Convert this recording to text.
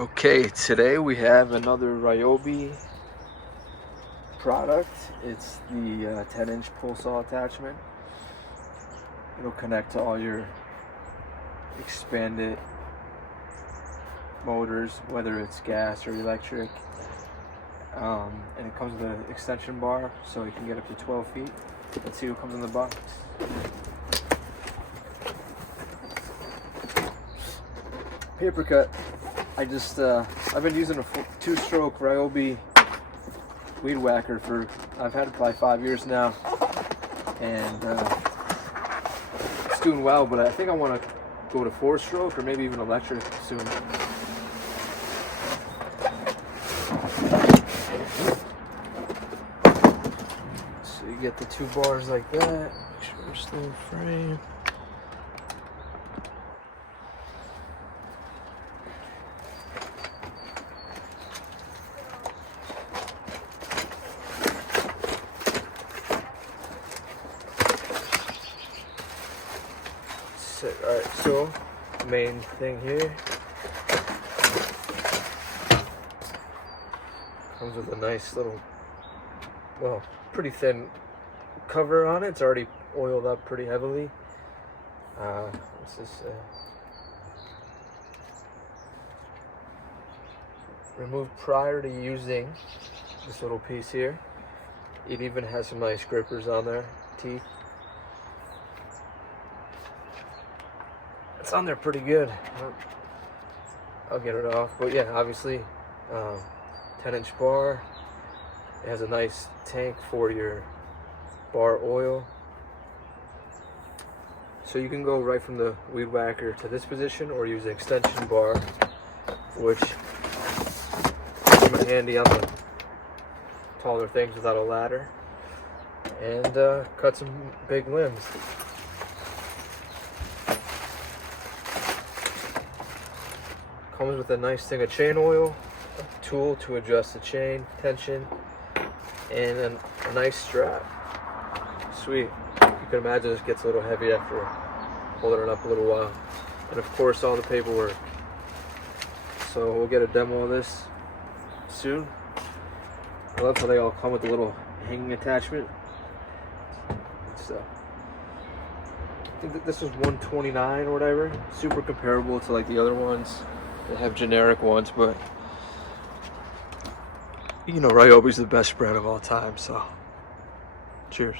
Okay, today we have another Ryobi product. It's the 10-inch pull saw attachment. It'll connect to all your expanded motors, whether it's gas or electric. And it comes with an extension bar, so you can get up to 12 feet. Let's see what comes in the box. Paper cut. I've been using a 2-stroke Ryobi weed whacker I've had it by 5 years now, and it's doing well, but I think I want to go to 4-stroke or maybe even electric soon. So you get the 2 bars like that, make sure they're still in frame. Alright, so main thing here comes with a nice little, well, pretty thin cover on it. It's already oiled up pretty heavily. What's this? Removed prior to using this little piece here. It even has some nice grippers on there, teeth. It's on there pretty good. I'll get it off, but yeah, obviously 10-inch bar. It has a nice tank for your bar oil, so you can go right from the weed whacker to this position or use an extension bar, which comes in handy on the taller things without a ladder, and cut some big limbs. Comes with a nice thing of chain oil, a tool to adjust the chain tension, and a nice strap. Sweet. You can imagine this gets a little heavy after holding it up a little while. And of course all the paperwork. So we'll get a demo of this soon. I love how they all come with a little hanging attachment. So I think that this was $129 or whatever. Super comparable to like the other ones. They have generic ones, but you know Ryobi's the best brand of all time, so cheers.